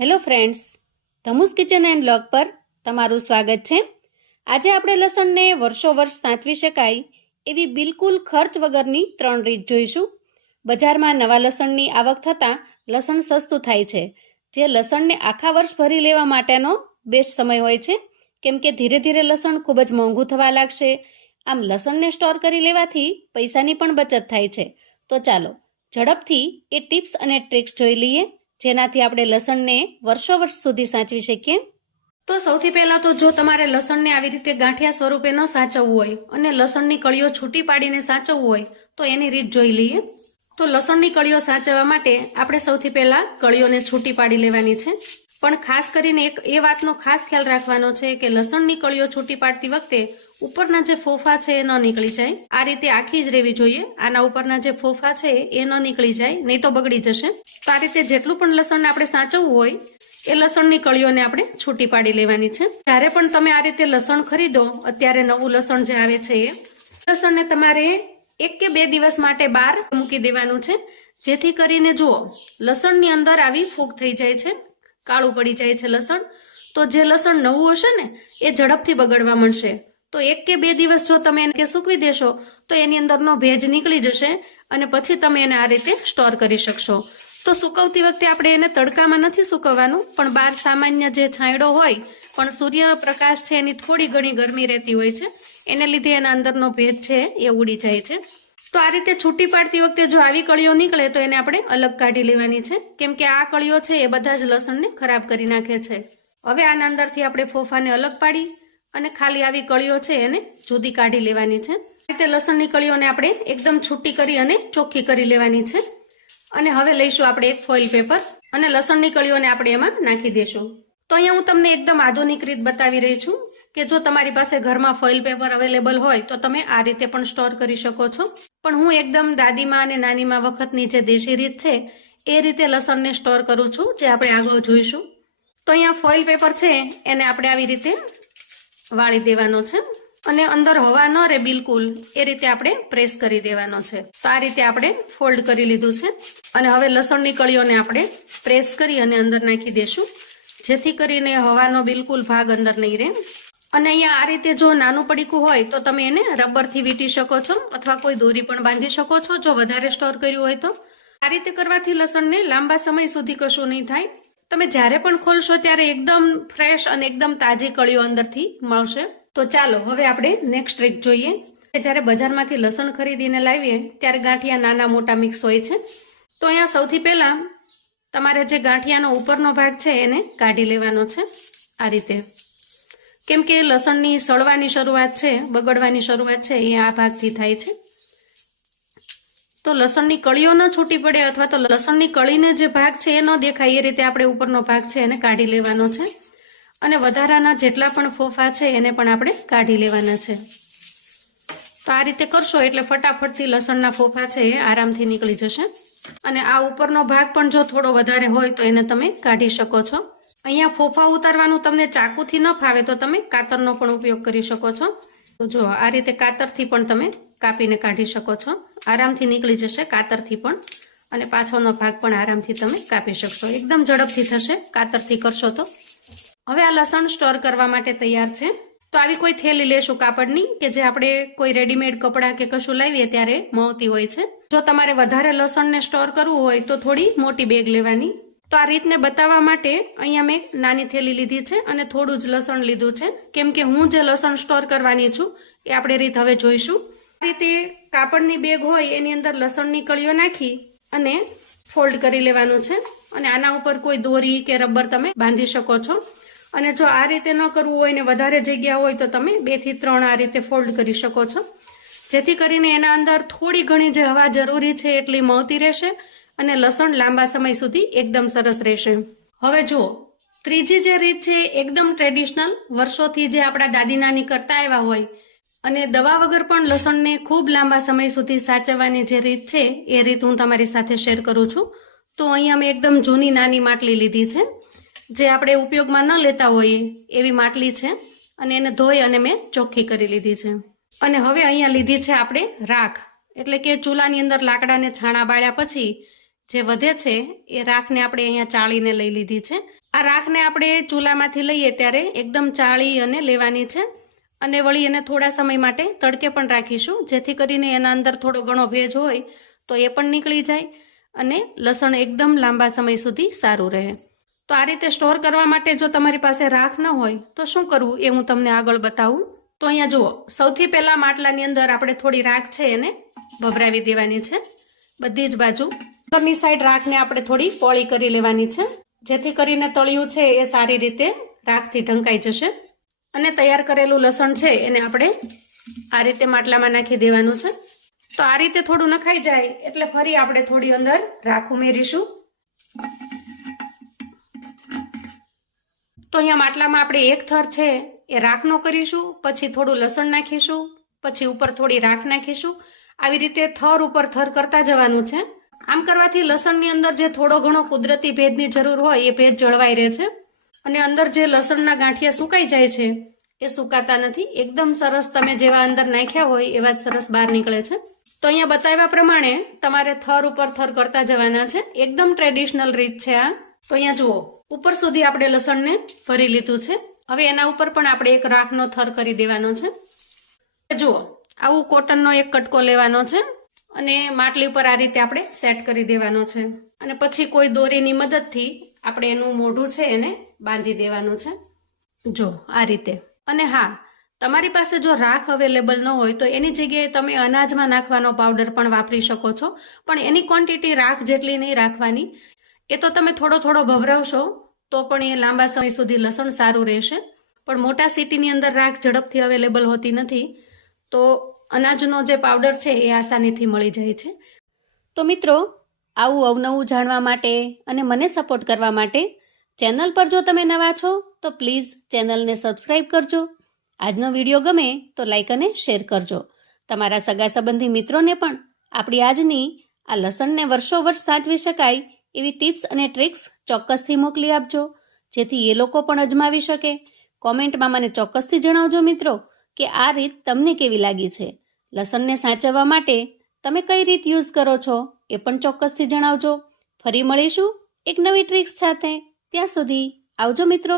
Hello friends, ધમુસ kitchen and blog પર તમારું સ્વાગત છે। આજે આપણે લસણને વર્ષો વર્ષ સાચવી શકાય એવી બિલકુલ ખર્ચ વગરની 3 રીત જોઈશું। બજારમાં નવા લસણની આવક થતાં લસણ સસ્તું થાય છે, જે લસણને આખા વર્ષ ભરી લેવા માટેનો બેસ્ટ સમય હોય છે, કેમ કે ધીરે ધીરે લસણ ખૂબ જ મોંઘું થવા લાગશે। આમ લસણને સ્ટોર કરી લેવાથી પૈસાની પણ બચત થાય છે। તો ચાલો ઝડપથી એ ટિપ્સ અને ટ્રિક્સ જોઈ લઈએ, જેનાથી આપણે લસણને વર્ષો વર્ષ સુધી સાચવી શકીએ। તો સૌથી પહેલાં તો જો તમારે લસણને આવી રીતે ગાંઠિયા સ્વરૂપે ન સાચવવું હોય અને લસણની કળીઓ છૂટી પાડીને સાચવવું હોય તો એની રીત જોઈ લઈએ। તો લસણની કળીઓ સાચવવા માટે આપણે સૌથી પહેલાં કળીઓને છૂટી પાડી લેવાની છે, પણ ખાસ કરીને એક એ વાતનો ખાસ ખ્યાલ રાખવાનો છે કે લસણની કળીઓ છૂટી પાડતી વખતે ઉપરના જે ફોફા છે એ ન નીકળી જાય। આ રીતે આખી જ રહેવી જોઈએ, આના ઉપરના જે ફોફા છે એ ન નીકળી જાય, નહીં તો બગડી જશે। તો આ રીતે જેટલું પણ લસણને આપણે સાચવવું હોય એ લસણની કળીઓને આપણે છૂટી પાડી લેવાની છે। જ્યારે પણ તમે આ રીતે લસણ ખરીદો, અત્યારે નવું લસણ જે આવે છે એ લસણને તમારે 1 કે 2 દિવસ માટે બહાર મૂકી દેવાનું છે, જેથી કરીને જુઓ લસણની અંદર આવી ફૂગ થઈ જાય છે, કાળું પડી જાય છે લસણ। તો જે લસણ નવું હશે ને એ ઝડપથી બગડવા માંડશે। તો 1 કે 2 દિવસ જો તમે એને સૂકવી દેશો તો એની અંદરનો ભેજ નીકળી જશે અને પછી તમે એને આ રીતે સ્ટોર કરી શકશો। તો સૂકવતી વખતે આપણે એને તડકામાં નથી સૂકવવાનું, પણ બહાર સામાન્ય જે છાંયડો હોય પણ સૂર્યપ્રકાશ છે એની થોડી ઘણી ગરમી રહેતી હોય છે, એને લીધે એના અંદરનો ભેજ છે એ ઉડી જાય છે। તો આ રીતે છૂટી પાડતી વખતે જો આવી કળીઓ નીકળે તો એને આપણે અલગ કાઢી લેવાની છે, કેમ કે આ કળીઓ છે એ બધા જ લસણને ખરાબ કરી નાખે છે। હવે આના અંદરથી આપણે ફોફાને અલગ પાડી અને ખાલી આવી કળીઓ છે એને જુદી કાઢી લેવાની છે। આ રીતે લસણની કળીઓને આપણે એકદમ છૂટી કરી અને ચોખ્ખી કરી લેવાની છે। અને હવે લઈશું આપણે એક ફોઇલ પેપર અને લસણની કળીઓને આપણે એમાં નાખી દઈશું। તો અહીંયા હું તમને એકદમ આધુનિક રીત બતાવી રહી છું કે જો તમારી પાસે ઘરમાં ફોઇલ પેપર અવેલેબલ હોય તો તમે આ રીતે પણ સ્ટોર કરી શકો છો, પણ હું એકદમ દાદીમાં અને નાનીમાં વખતની જે દેશી રીત છે એ રીતે લસણને સ્ટોર કરું છું, જે આપણે આગળ જોઈશું। તો અહીંયા ફોઇલ પેપર છે એને આપણે આવી રીતે વાળી દેવાનો છે અને અંદર હવા ન રહે બિલકુલ એ રીતે આપણે પ્રેસ કરી દેવાનો છે। તો આ રીતે આપણે ફોલ્ડ કરી લીધું છે અને હવે લસણની કળીઓને આપણે પ્રેસ કરી અને અંદર નાખી દેશું, જેથી કરીને હવાનો બિલકુલ ભાગ અંદર નહીં રહે। અને અહીંયા આ રીતે જો નાનું પડીકું હોય તો તમે એને રબરથી વીંટી શકો છો અથવા કોઈ દોરી પણ બાંધી શકો છો જો વધારે સ્ટોર કર્યું હોય તો। આ રીતે કરવાથી લસણને લાંબા સમય સુધી કશું નહીં થાય। તમે જ્યારે પણ ખોલશો ત્યારે એકદમ ફ્રેશ અને એકદમ તાજી કળીઓ અંદરથી મળશે। તો ચાલો હવે આપણે નેક્સ્ટ ટ્રીક જોઈએ। જ્યારે બજારમાંથી લસણ ખરીદીને લાવીએ ત્યારે ગાંઠિયા નાના મોટા મિક્સ હોય છે। તો અહીંયા સૌથી પહેલાં તમારે જે ગાંઠિયાનો ઉપરનો ભાગ છે એને કાઢી લેવાનો છે આ રીતે, કેમ કે લસણની સળવાની શરૂઆત છે, બગડવાની શરૂઆત છે એ આ ભાગથી થાય છે। તો લસણની કળીઓ ન છૂટી પડે અથવા તો લસણની કળીને જે ભાગ છે એ ન દેખાય એ રીતે આપણે ઉપરનો ભાગ છે એને કાઢી લેવાનો છે અને વધારાના જેટલા પણ ફોફા છે એને પણ આપણે કાઢી લેવાના છે। તો આ રીતે કરશો એટલે ફટાફટથી લસણના ફોફા છે એ આરામથી નીકળી જશે અને આ ઉપરનો ભાગ પણ જો થોડો વધારે હોય તો એને તમે કાઢી શકો છો। અહીંયા ફોફા ઉતારવાનું તમને ચાકુથી ન ફાવે તો તમે કાતરનો પણ ઉપયોગ કરી શકો છો। તો જો આ રીતે કાતરથી પણ તમે કાપીને કાઢી શકો છો, આરામથી નીકળી જશે કાતરથી પણ, અને પાછળનો ભાગ પણ આરામથી તમે કાપી શકશો, એકદમ ઝડપથી થશે કાતરથી કરશો તો। હવે આ લસણ સ્ટોર કરવા માટે તૈયાર છે। તો આવી કોઈ થેલી લેશું કાપડની કે જે આપણે કોઈ રેડીમેડ કપડાં કે કશું લાવીએ ત્યારે મળતી હોય છે। જો તમારે વધારે લસણને સ્ટોર કરવું હોય તો થોડી મોટી બેગ લેવાની। તો આ રીતને બતાવવા માટે અહીંયા મેં નાની થેલી લીધી છે અને થોડું જ લસણ લીધું છે, કેમ કે હું જે લસણ સ્ટોર કરવાની છું એ આપણે રીત હવે જોઈશું। આ રીતે કાપડની બેગ હોય એની અંદર લસણની કળીઓ નાખી અને ફોલ્ડ કરી લેવાનું છે અને આના ઉપર કોઈ દોરી કે રબર તમે બાંધી શકો છો। અને જો આ રીતે ન કરવું હોય ને વધારે જગ્યા હોય તો તમે 2 થી 3 આ રીતે ફોલ્ડ કરી શકો છો, જેથી કરીને એના અંદર થોડી ઘણી જે હવા જરૂરી છે એટલી મળતી રહેશે અને લસણ લાંબા સમય સુધી એકદમ સરસ રહેશે। હવે જુઓ ત્રીજી જે રીત છે એકદમ ટ્રેડિશનલ, વર્ષોથી જે આપણા દાદી નાની કરતા આવ્યા હોય અને દવા વગર પણ લસણને ખૂબ લાંબા સમય સુધી સાચવવાની જે રીત છે એ રીત હું તમારી સાથે શેર કરું છું। તો અહીંયા મેં એકદમ જૂની નાની માટલી લીધી છે, જે આપણે ઉપયોગમાં ન લેતા હોઈએ એવી માટલી છે અને એને ધોઈ અને મેં ચોખ્ખી કરી લીધી છે। અને હવે અહીંયા લીધી છે આપણે રાખ, એટલે કે ચૂલાની અંદર લાકડાને છાણા બાળ્યા પછી જે વધે છે એ રાખને આપણે અહીંયા ચાળીને લઈ લીધી છે। આ રાખને આપણે ચૂલામાંથી લઈએ ત્યારે એકદમ ચાળી અને લેવાની છે અને વળી એને થોડા સમય માટે તડકે પણ રાખીશું, જેથી કરીને એના અંદર થોડો ઘણો ભેજ હોય તો એ પણ નીકળી જાય અને લસણ એકદમ લાંબા સમય સુધી સારું રહે. તો આ રીતે સ્ટોર કરવા માટે જો તમારી પાસે રાખ ન હોય તો શું કરવું એ હું તમને આગળ બતાવું. તો અહીંયા જુઓ, સૌથી પહેલાં માટલાની અંદર આપણે થોડી રાખ છે એને ભભરાવી દેવાની છે બધી જ બાજુ. ઉપરની સાઈડ રાખને આપણે થોડી પોળી કરી લેવાની છે, જેથી કરીને તળિયું છે એ સારી રીતે રાખથી ઢંકાઈ જશે. અને તૈયાર કરેલું લસણ છે એને આપણે આ રીતે માટલામાં નાખી દેવાનું છે. તો આ રીતે થોડું નખાઈ જાય એટલે ફરી આપણે થોડી અંદર રાખ ઉમેરીશું. તો અહીંયા માટલામાં આપણે એક થર છે એ રાખનો કરીશું, પછી થોડું લસણ નાખીશું, પછી ઉપર થોડી રાખ નાખીશું. આવી રીતે થર ઉપર થર કરતા જવાનું છે. આમ કરવાથી લસણની અંદર જે થોડો ઘણો કુદરતી ભેજની જરૂર હોય એ ભેજ જળવાઈ રહે છે અને અંદર જે લસણના ગાંઠિયા સુકાઈ જાય છે એ સુકાતા નથી. એકદમ સરસ તમે જેવા અંદર નાખ્યા હોય એવા જ સરસ બહાર નીકળે છે. તો અહીંયા બતાવ્યા પ્રમાણે તમારે થર ઉપર થર કરતા જવાના છે. એકદમ ટ્રેડિશનલ રીત છે આ. તો અહીંયા જુઓ, ઉપર સુધી આપણે લસણને ભરી લીધું છે. હવે એના ઉપર પણ આપણે એક રાખનો થર કરી દેવાનો છે. જુઓ, આવું કોટનનો એક કટકો લેવાનો છે અને માટલી ઉપર આ રીતે આપણે સેટ કરી દેવાનો છે અને પછી કોઈ દોરીની મદદથી આપણે એનું મોઢું છે એને બાંધી દેવાનું છે. જો આ રીતે. અને હા, તમારી પાસે જો રાખ અવેલેબલ ન હોય તો એની જગ્યાએ તમે અનાજમાં નાખવાનો પાવડર પણ વાપરી શકો છો, પણ એની ક્વોન્ટિટી રાખ જેટલી નહીં રાખવાની. એ તો તમે થોડો થોડો ભભરાવશો તો પણ એ લાંબા સમય સુધી લસણ સારું રહેશે. પણ મોટા સિટીની અંદર રાખ ઝડપથી અવેલેબલ હોતી નથી, તો અનાજનો જે પાવડર છે એ આસાનીથી મળી જાય છે. તો મિત્રો, આવું અવનવું જાણવા માટે અને મને સપોર્ટ કરવા માટે ચેનલ પર જો તમે નવા છો તો પ્લીઝ ચેનલને સબસ્ક્રાઈબ કરજો. આજનો વિડીયો ગમે તો લાઈક અને શેર કરજો. તમારા સગા સંબંધી મિત્રોને પણ આપણી આજની આ લસણને વર્ષો વર્ષ સાચવી શકાય એવી ટિપ્સ અને ટ્રિક્સ ચોક્કસથી મોકલી આપજો, જેથી એ લોકો પણ અજમાવી શકે. કોમેન્ટમાં મને ચોક્કસથી જણાવજો મિત્રો કે આ રીત તમને કેવી લાગી છે. લસણને સાચવવા માટે તમે કઈ રીત યુઝ કરો છો એ પણ ચોક્કસથી જણાવજો. ફરી મળીશું એક નવી ટ્રિક્સ સાથે. ત્યાં સુધી આવજો મિત્રો.